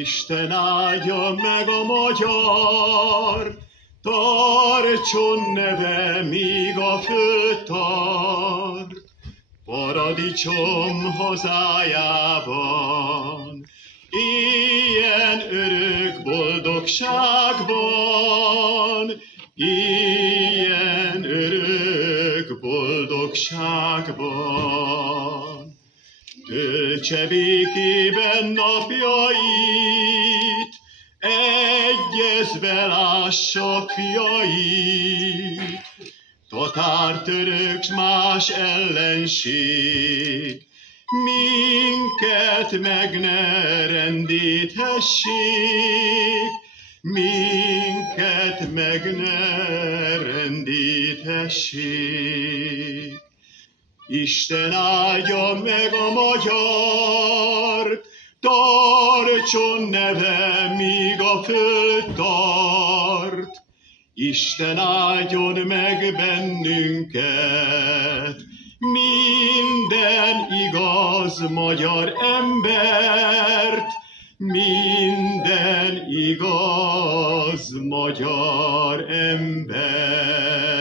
Isten áldja meg a magyar, tartson neve, míg a föld tart. Paradicsom hazájában, ilyen örök boldogságban, ilyen örök boldogságban. Töltse békében napjait, egyezve lássa fiait. Tatár, török, s más ellenség, minket meg ne rendíthessék, minket meg ne rendíthessék. Isten áldja meg a magyart, tartson neve, míg a föld tart. Isten áldjon meg bennünket, minden igaz magyar embert, minden igaz magyar embert.